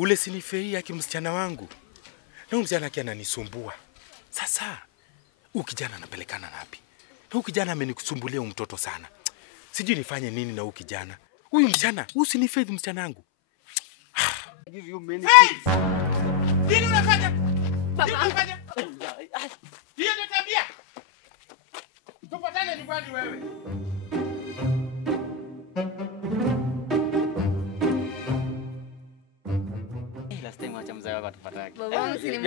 ule sinifei yake msichana wangu. Na msichana yake ananisumbua. Sasa, huyu kijana anapelekana wapi? Na huyu kijana amenisumbulia mtoto sana. Sijui nifanye nini na huyu kijana. Huyu msichana, huyu sinifei msichana wangu. Give you many things. Nini unafanya? Baba. Nini unafanya? Hiyo ndio tabia. Tupatane nyumbani wewe. Last time acha mzee wako atupatake. Baba si mkali.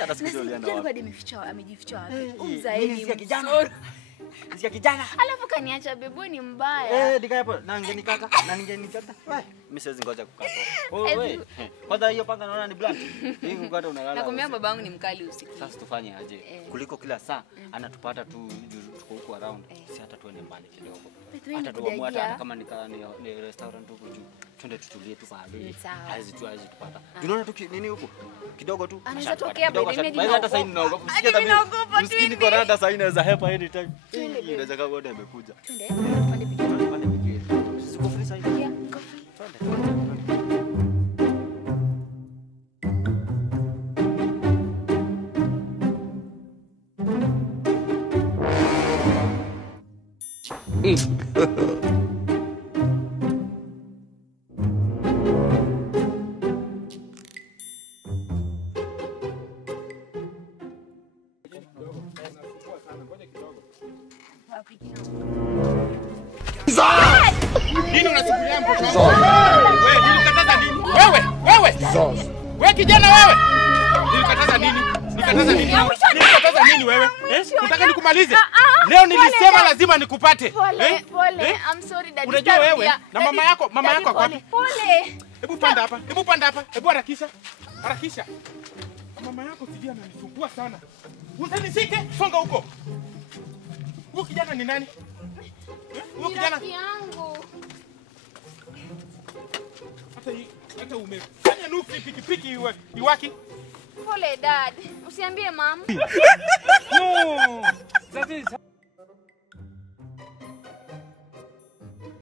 Hata sikujua Kijana bado amejificha wapi? Mzaidi kijana. Nisikia kijana. Alafu kaniacha bebo ni mbaya. Dika hapo na ngeni kaka, na ngeni kata. Mimi siwezi ngoja kukata. Wewe. Kwanza hiyo panga naona ni blunt. Hii ngata unalala. Nakwambia babangu ni mkali usiku. Sasa tufanye aje? Kuliko kila saa anatupata tu tuko huko around. Si hata tuende mbali kidogo. Hata tuamue hata kama ni restaurant huko juu. Twende tutulie tu pale. Hazi tupata. Unaona tu nini huko? Kidogo tu. Anaweza tokea baby mimi hata sasa ninaogopa. Msikini kwa hata sasa inaweza hepa anytime. Inaweza kama bado amekuja. Twende. Pande pigeni. Pande pigeni. Siko free sasa hivi. Yeah, go free. Twende. Nini unasubiria mtoto wangu? Wewe nilikataza nini? Wewe kijana wewe. Nilikataza nini? Nikataza nini wewe? Unataka nikumalize? Leo nilisema lazima nikupate. Pole. I'm sorry daddy. Unajua wewe na mama yako ako wapi? Pole. Hebu panda hapa. Hebu harakisha. Mama yako sijui ananisumbua sana. Usinishike, songa huko. Huyu kijana ni nani? Huyu kijana yangu. Hata umefanya nuksi pikipiki iwaki. Pole dad. Usiambie mama. No. That is